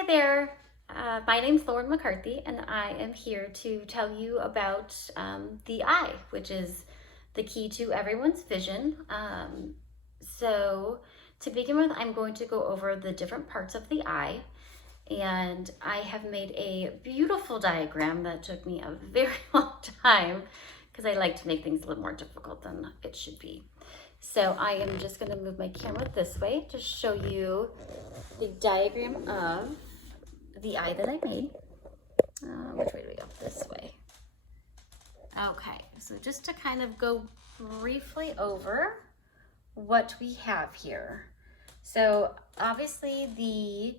Hi there. My name's Lauren McCarthy, and I am here to tell you about the eye, which is the key to everyone's vision. So, to begin with, I'm going to go over the different parts of the eye, and I have made a beautiful diagram that took me a very long time because I like to make things a little more difficult than it should be. So, I am just going to move my camera this way to show you the diagram of the eye that I made. Which way do we go? This way. Okay, so just to kind of go briefly over what we have here. So obviously the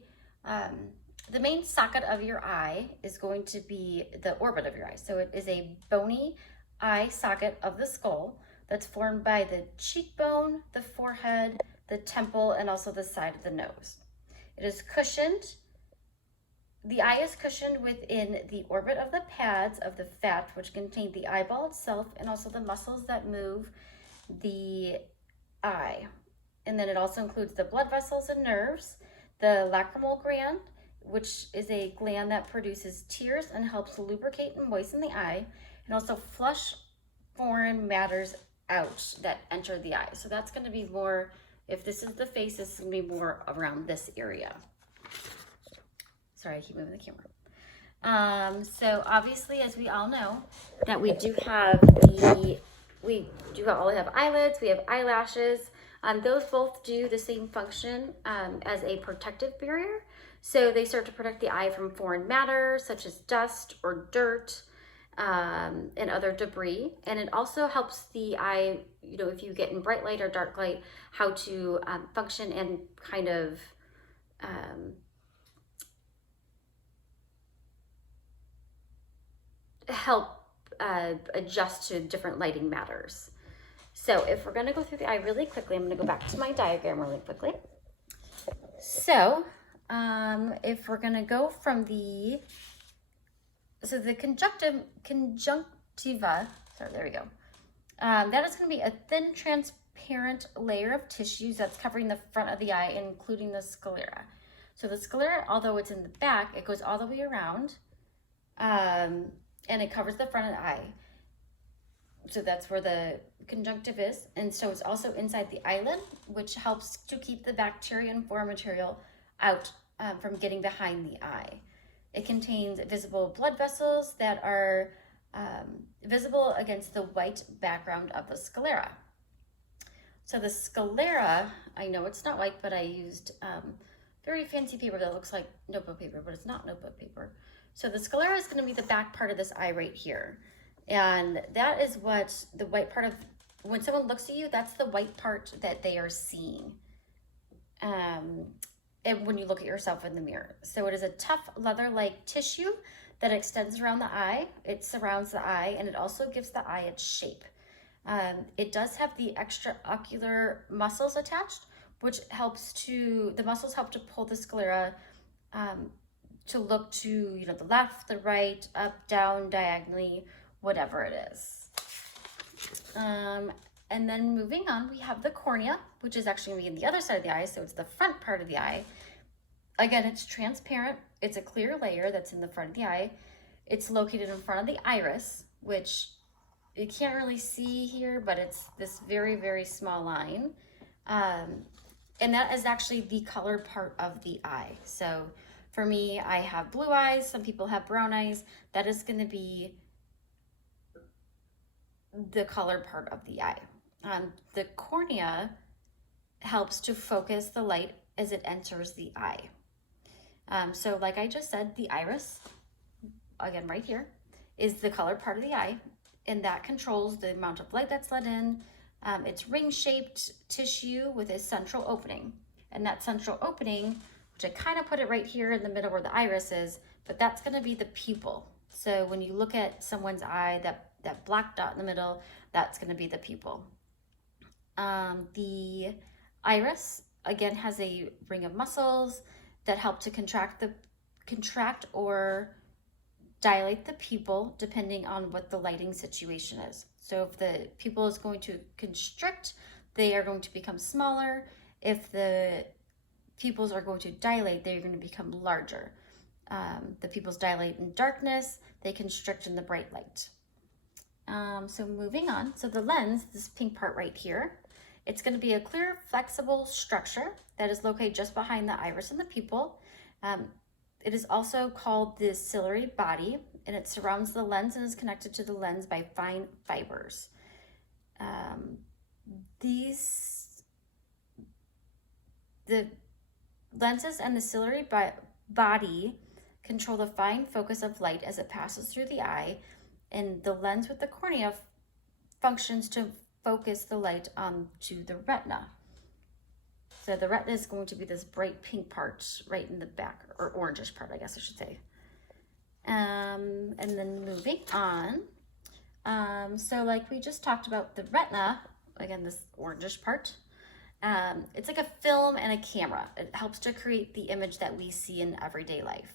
main socket of your eye is going to be the orbit of your eye. So it is a bony eye socket of the skull that's formed by the cheekbone, the forehead, the temple, and also the side of the nose. It is cushioned. The eye is cushioned within the orbit of the pads of the fat, which contain the eyeball itself and also the muscles that move the eye. And then it also includes the blood vessels and nerves, the lacrimal gland, which is a gland that produces tears and helps lubricate and moisten the eye, and also flush foreign matters out that enter the eye. So that's going to be more, if this is the face, this is going to be more around this area. Sorry, I keep moving the camera. So obviously, as we all know, that we do have all have eyelids, we have eyelashes. Those both do the same function as a protective barrier. So they serve to protect the eye from foreign matter, such as dust or dirt, and other debris. And it also helps the eye, if you get in bright light or dark light, how to function and kind of help adjust to different lighting matters. So if we're going to go through the eye really quickly, I'm going to go back to my diagram really quickly. So if we're going to go from the conjunctiva, sorry, there we go. That is going to be a thin, transparent layer of tissues that's covering the front of the eye, including the sclera. So the sclera, although it's in the back, it goes all the way around, and it covers the front of the eye. So that's where the conjunctive is. And so it's also inside the eyelid, which helps to keep the bacteria and foreign material out from getting behind the eye. It contains visible blood vessels that are visible against the white background of the sclera. So the sclera, I know it's not white, but I used very fancy paper that looks like notebook paper, but it's not notebook paper. So the sclera is going to be the back part of this eye right here. And that is what the white part of, when someone looks at you, that's the white part that they are seeing. And when you look at yourself in the mirror. So it is a tough leather-like tissue that extends around the eye. It surrounds the eye, and it also gives the eye its shape. It does have the extraocular muscles attached, which the muscles help to pull the sclera to look to, the left, the right, up, down, diagonally, whatever it is. And then moving on, we have the cornea, which is actually going to be on the other side of the eye, so it's the front part of the eye. Again, it's transparent. It's a clear layer that's in the front of the eye. It's located in front of the iris, which you can't really see here, but it's this very, very small line. And that is actually the colored part of the eye. So for me, I have blue eyes. Some people have brown eyes. That is going to be the colored part of the eye. The cornea helps to focus the light as it enters the eye. So like I just said, the iris, again right here, is the colored part of the eye, and that controls the amount of light that's let in. It's ring-shaped tissue with a central opening. And that central opening, which I kind of put it right here in the middle where the iris is, but that's going to be the pupil. So when you look at someone's eye, that black dot in the middle, that's going to be the pupil. The iris, again, has a ring of muscles that help to contract or dilate the pupil depending on what the lighting situation is. So if the pupil is going to constrict, they are going to become smaller. If the pupils are going to dilate, they're going to become larger. The pupils dilate in darkness, they constrict in the bright light. So moving on, so the lens, this pink part right here, it's going to be a clear, flexible structure that is located just behind the iris and the pupil. It is also called the ciliary body, and it surrounds the lens and is connected to the lens by fine fibers. The lenses and the ciliary body control the fine focus of light as it passes through the eye, and the lens with the cornea functions to focus the light onto the retina. So the retina is going to be this bright pink part right in the back, or orangish part, I guess I should say. And then moving on. So like we just talked about the retina, again, this orangish part, it's like a film and a camera. It helps to create the image that we see in everyday life.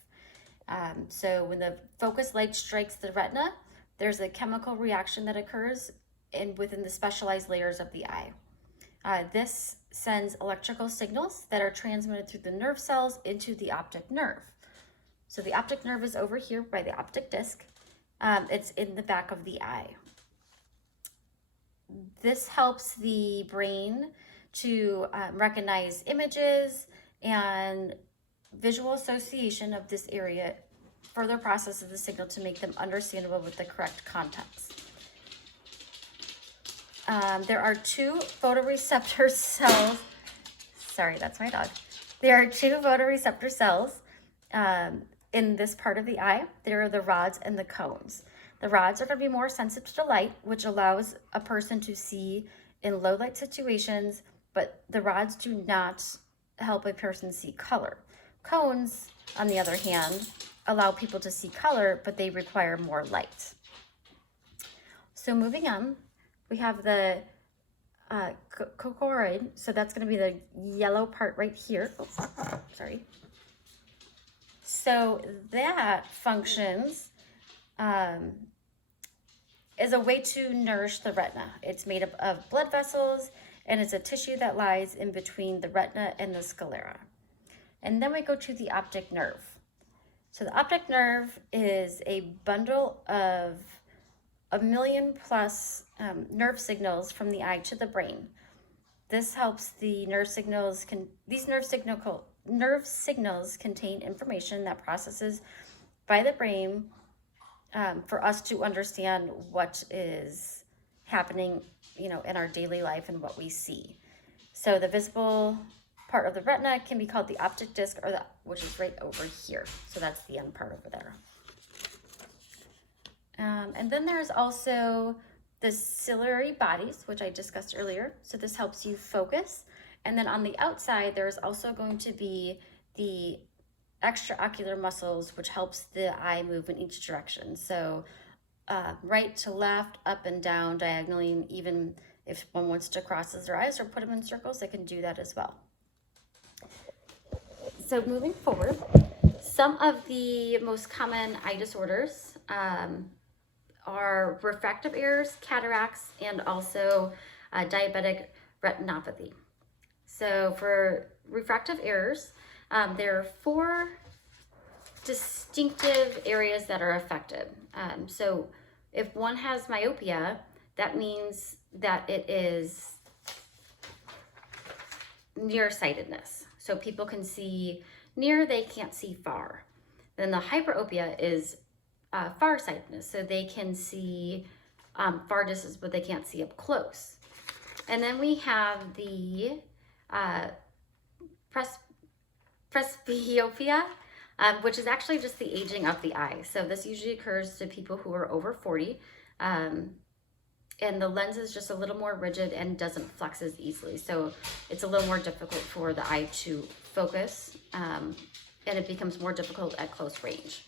So when the focused light strikes the retina, there's a chemical reaction that occurs within the specialized layers of the eye. This sends electrical signals that are transmitted through the nerve cells into the optic nerve. So the optic nerve is over here by the optic disc. It's in the back of the eye. This helps the brain to recognize images, and visual association of this area further processes the signal to make them understandable with the correct context. There are two photoreceptor cells. Sorry, that's my dog. There are two photoreceptor cells in this part of the eye. There are the rods and the cones. The rods are going to be more sensitive to light, which allows a person to see in low light situations, but the rods do not help a person see color. Cones, on the other hand, allow people to see color, but they require more light. So moving on, we have the choroid. So that's going to be the yellow part right here. Oh, sorry. So that functions as a way to nourish the retina. It's made up of blood vessels, and it's a tissue that lies in between the retina and the sclera. And then we go to the optic nerve. So the optic nerve is a bundle of 1 million plus nerve signals from the eye to the brain. This helps the nerve signals, these nerve signals contain information that processes by the brain for us to understand what is happening, in our daily life and what we see. So the visible part of the retina can be called the optic disc, which is right over here. So that's the end part over there. And then there's also the ciliary bodies, which I discussed earlier. So this helps you focus. And then on the outside, there's also going to be the extraocular muscles, which helps the eye move in each direction. So right to left, up and down, diagonally, and even if one wants to cross their eyes or put them in circles, they can do that as well. So moving forward, some of the most common eye disorders are refractive errors, cataracts, and also diabetic retinopathy. So for refractive errors, there are 4 distinctive areas that are affected. So if one has myopia, that means that it is nearsightedness. So people can see near, they can't see far. Then the hyperopia is farsightedness. So they can see far distance, but they can't see up close. And then we have the presbyopia, which is actually just the aging of the eye. So this usually occurs to people who are over 40. And the lens is just a little more rigid and doesn't flex as easily. So it's a little more difficult for the eye to focus, and it becomes more difficult at close range.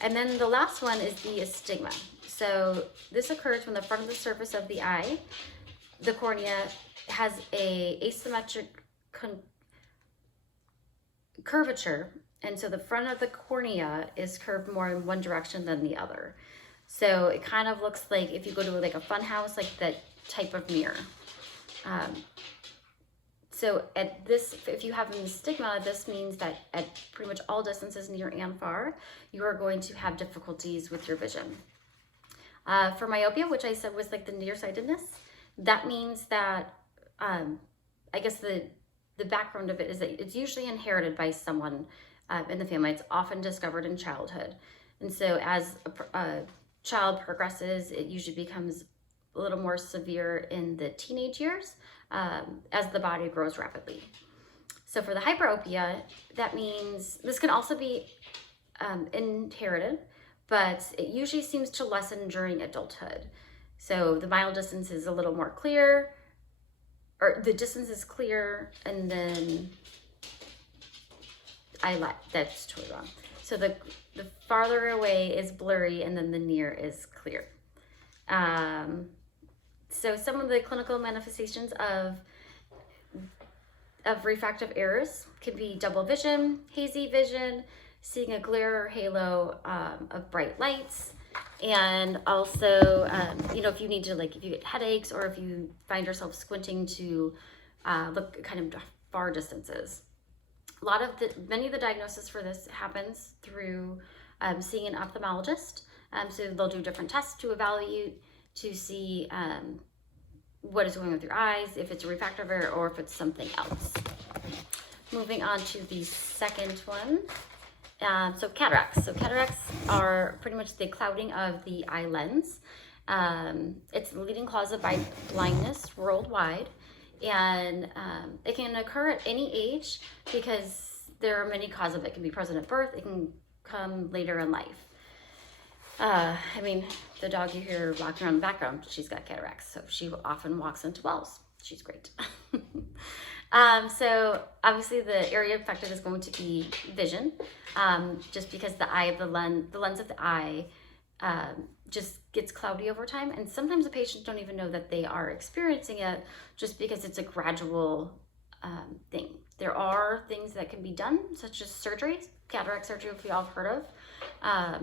And then the last one is the astigma. So this occurs when the front of the surface of the eye, the cornea, has a asymmetric curvature. And so the front of the cornea is curved more in one direction than the other. So it kind of looks like if you go to like a fun house, like that type of mirror. So at this, if you have nystagma, this means that at pretty much all distances near and far, you are going to have difficulties with your vision. For myopia, which I said was like the nearsightedness, that means that I guess the background of it is that it's usually inherited by someone in the family. It's often discovered in childhood. And so as a child progresses, it usually becomes a little more severe in the teenage years as the body grows rapidly. So for the hyperopia, that means this can also be inherited, but it usually seems to lessen during adulthood. So the mild distance is a little more clear, or the distance is clear, and then that's totally wrong. So the farther away is blurry, and then the near is clear. So some of the clinical manifestations of refractive errors could be double vision, hazy vision, seeing a glare or halo of bright lights, and also, if you need to, like, if you get headaches or if you find yourself squinting to look kind of far distances. Many of the diagnosis for this happens through seeing an ophthalmologist. So they'll do different tests to evaluate to see what is going on with your eyes, if it's a refractive error or if it's something else. Moving on to the second one. So cataracts. So cataracts are pretty much the clouding of the eye lens. It's the leading cause of blindness worldwide, and it can occur at any age because there are many causes of it. It can be present at birth. It can come later in life. The dog you hear walking around in the background, she's got cataracts, so she often walks into walls. She's great. So obviously the area affected is going to be vision, just because the lens of the eye just gets cloudy over time. And sometimes the patients don't even know that they are experiencing it, just because it's a gradual thing. There are things that can be done, such as surgeries, cataract surgery, which we all have heard of.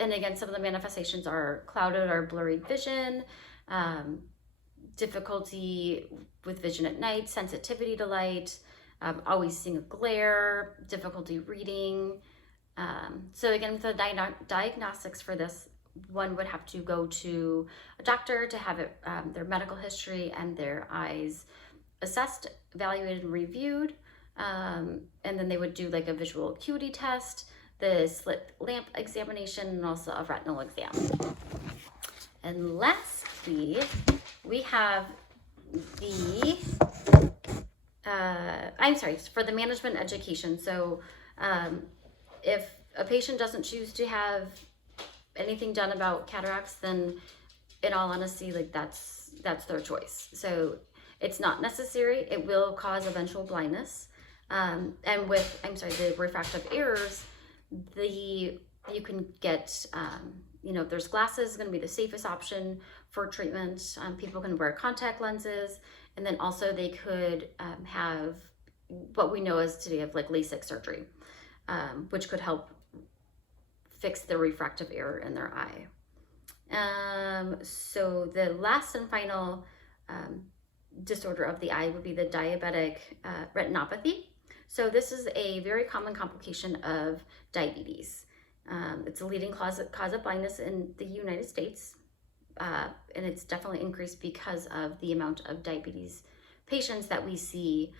And again, some of the manifestations are clouded or blurry vision, difficulty with vision at night, sensitivity to light, always seeing a glare, difficulty reading. So again, with the diagnostics for this, one would have to go to a doctor to have their medical history and their eyes assessed, evaluated, and reviewed. And then they would do like a visual acuity test, the slit lamp examination, and also a retinal exam. And lastly, we have for the management education. So if a patient doesn't choose to have anything done about cataracts, then in all honesty, like that's their choice. So it's not necessary. It will cause eventual blindness. And with, the refractive errors, you can get, there's glasses going to be the safest option for treatment. People can wear contact lenses, and then also they could have what we know as today of like LASIK surgery, which could help fix the refractive error in their eye. So the last and final disorder of the eye would be the diabetic retinopathy. So this is a very common complication of diabetes. It's a leading cause of blindness in the United States, and it's definitely increased because of the amount of diabetes patients that we see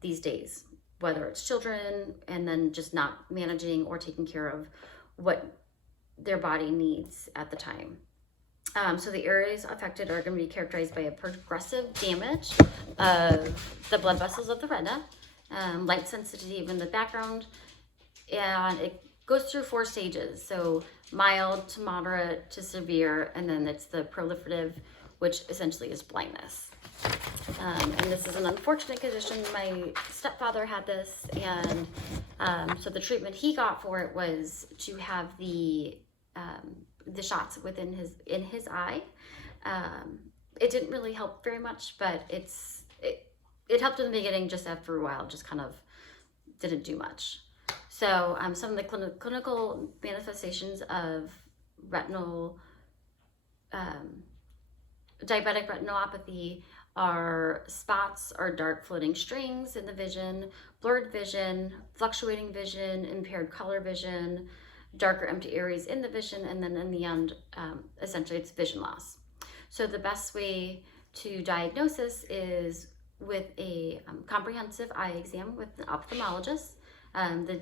these days, whether it's children and then just not managing or taking care of what their body needs at the time. So the areas affected are going to be characterized by a progressive damage of the blood vessels of the retina, light sensitivity in the background, and it goes through 4 stages. So mild to moderate to severe, and then it's the proliferative, which essentially is blindness. And this is an unfortunate condition. My stepfather had this, and so the treatment he got for it was to have the shots in his eye. It didn't really help very much, but it helped in the beginning. Just after a while, just kind of didn't do much. So some of the clinical manifestations of diabetic retinopathy are spots or dark floating strings in the vision, blurred vision, fluctuating vision, impaired color vision, darker empty areas in the vision, and then in the end, essentially it's vision loss. So the best way to diagnosis is with a comprehensive eye exam with an ophthalmologist.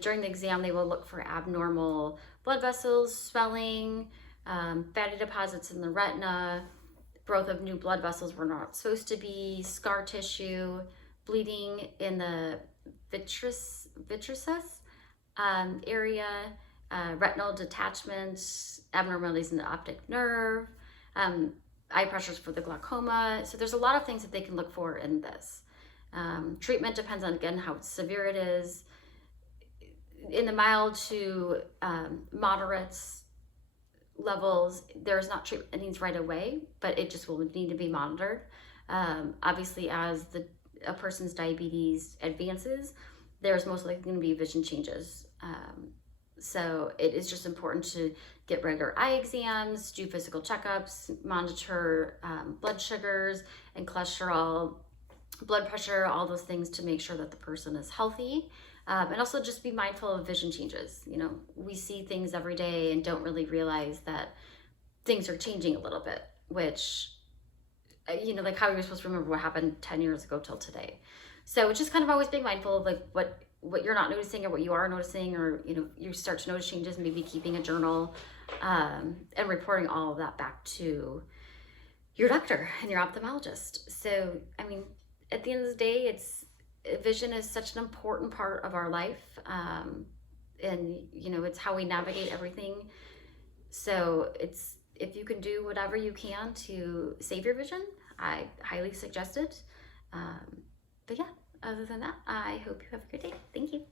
During the exam, they will look for abnormal blood vessels, swelling, fatty deposits in the retina, growth of new blood vessels were not supposed to be, scar tissue, bleeding in the vitreous area, retinal detachment, abnormalities in the optic nerve, eye pressures for the glaucoma. So there's a lot of things that they can look for in this. Treatment depends on, again, how severe it is. In the mild to moderate levels, there's not treatment that needs right away, but it just will need to be monitored. Obviously, as a person's diabetes advances, there's most likely going to be vision changes. So it is just important to get regular eye exams, do physical checkups, monitor blood sugars and cholesterol, blood pressure, all those things to make sure that the person is healthy. And also just be mindful of vision changes. You know, we see things every day and don't really realize that things are changing a little bit, which, you know, like how you're supposed to remember what happened 10 years ago till today. So just kind of always being mindful of like what you're not noticing or what you are noticing, or, you know, you start to notice changes, maybe keeping a journal and reporting all of that back to your doctor and your ophthalmologist. So, I mean, at the end of the day, vision is such an important part of our life, and you know, it's how we navigate everything. So if you can do whatever you can to save your vision, I highly suggest it. But yeah, other than that, I hope you have a good day. Thank you.